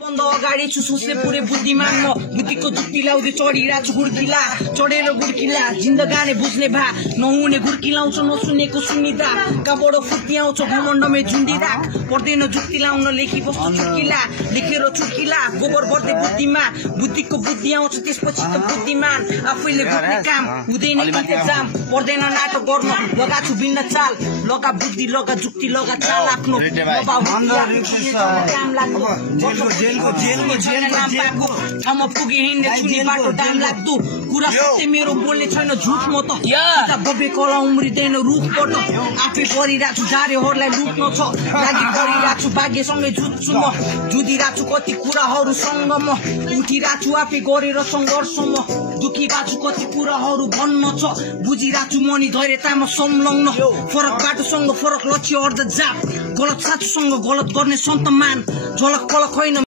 बन्द अगाडि छु सोच्ने पुरै बुद्धिमान म बुद्धिको जुक्ति लाउँदै चढिरहेको छु गुर्किला चढेर गुर्किला जिन्दगानी बुझ्ने भा नहुने गुर्किलाउँछ नसुनेको सुनिदा कहाँबाट फुर्ती आउँछ घमण्डमै झुन्डिरा पर्दैन जुक्ति लाउन लेखी बस्छु चुटकिला लेखेर चुटकिला गोबर गर्दै बुद्धिमा बुद्धिको बुद्धि आउँछ त्यसपछि त बुद्धिमान आफैले गर्ने काम हुँदैन इन्तेजाम पर्दैन नाटक गर्न लगाछु भिन्न चाल लगा बुद्धि लगा जुक्ति लगा चाल आफ्नो काम लाग्छ ठाउँमा पुगे हिँड्ने छुने बाटो टाइम लाग्दो कुरा सत्य मेरो बोल्ने छैन झुट म त बबे कला उम्रिँदैन रुखबाट आफै परिरहेको छु जारेहरूलाई लुट्न छ लागि गरिरहेको छु भाग्यसँगै जुत्छु म जुधिरहेको छु कति कुराहरूसँग म उठिरहेको छु आफै गरेर सङ्घर्ष म दुखिरहेको छु कति कुराहरू भन्न छ बुझिरहेको छु मनी धैर्यतामा संलग्न फरक बाटोसँग फरक लक्ष्य अर्ध जाप गलत साथीसँग गलत गर्ने सन्तमान झलक पलक होइन